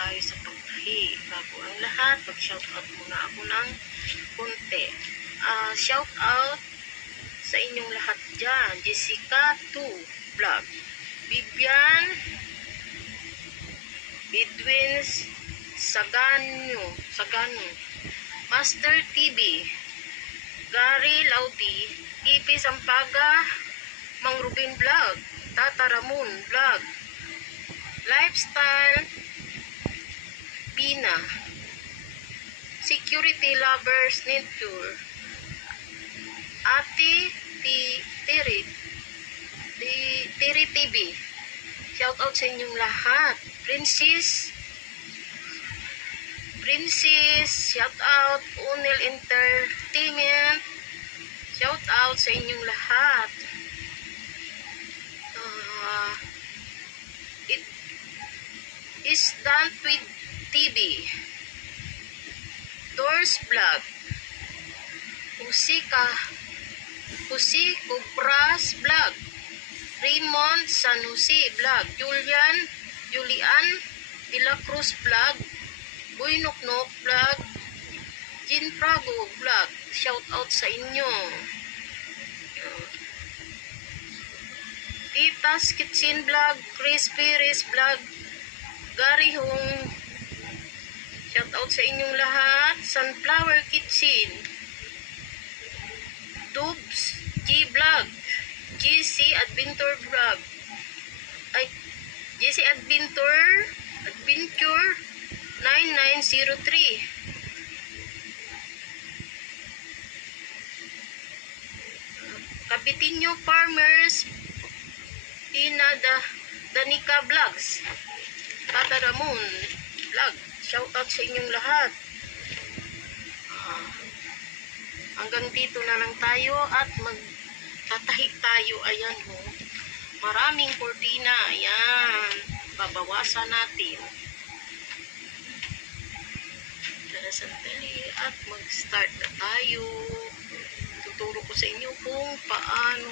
tayo sa pagtahi. Bago ang lahat, mag-shoutout muna ako ng konti. Shoutout sa inyong lahat dyan. Jessica 2 Vlog, Vivian Edwin Sagano, Master TV, Gary Lauti, Gipi Sampaga, Mang Rubin Vlog, Tata Ramon Vlog, Lifestyle Bina, Security Lovers Nature, Ate Tiri TV. Shoutout sa inyong lahat. Princess, shoutout. Unil Entertainment, shoutout sa inyong lahat. It is done with TV, Doors Vlog, Jose Cobras Vlog, Raymond San Jose Vlog, Julian De La Cruz Vlog, Boy Noknok Vlog, Jean Prago Vlog. Shout out sa inyo. Tita's Kitchen Vlog, Chris Perez Vlog, Gary Hong. Shout out sa inyong lahat. Sunflower Kitchen, Dubs G Vlog, GC Adventure Vlog, GC Adventure 9903. Kapitinyo Farmers, Danica Vlogs, Tata Ramon Vlog. Shoutout sa inyong lahat. Hanggang dito na lang tayo at magtatahi tayo. Ayan ho. Maraming cortina. Ayan. Babawasan natin. Tara sandali at mag-start na tayo. Tuturo ko sa inyo kung paano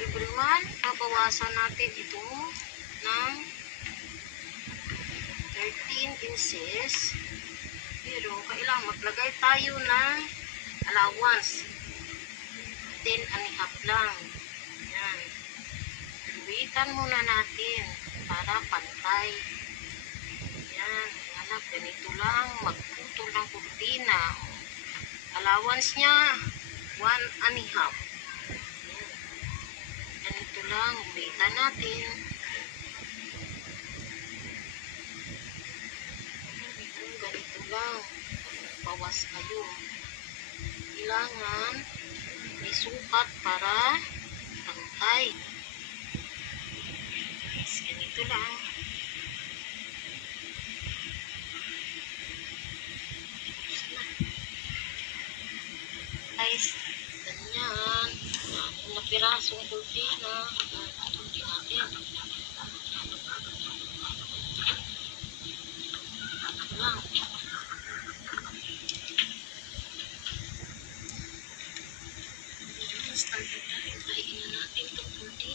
everyone, babawasan natin ito ng 13 inches. Pero kailangan maglagay tayo ng allowance 10.5 lang. Yan. Luwitan muna natin para pantay. Yan. Anak, ganito lang. Magputol ng kurtina. Allowance niya 1.5. Ganito lang. Luwitan natin. Ganito lang. Bawas kayo. Kailangan may sukat para pantay. Ganito lang. Guys, ganyan. Una pirasong kurtina. Tututin natin. Ito lang. Start na tayo. Tahiin na natin itong kurtina.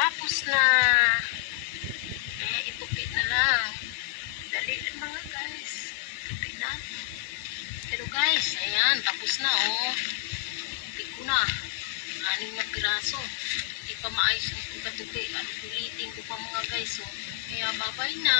Tapos na. Itupi na lang. Dali lang mga guys. Itupi na. Pero guys, ayan, tapos na oh. Itupi ko na. 6 na piraso. Hindi pa maayos ang pagkatupi. Ulitin ko pa mga guys oh. Kaya bye-bye na.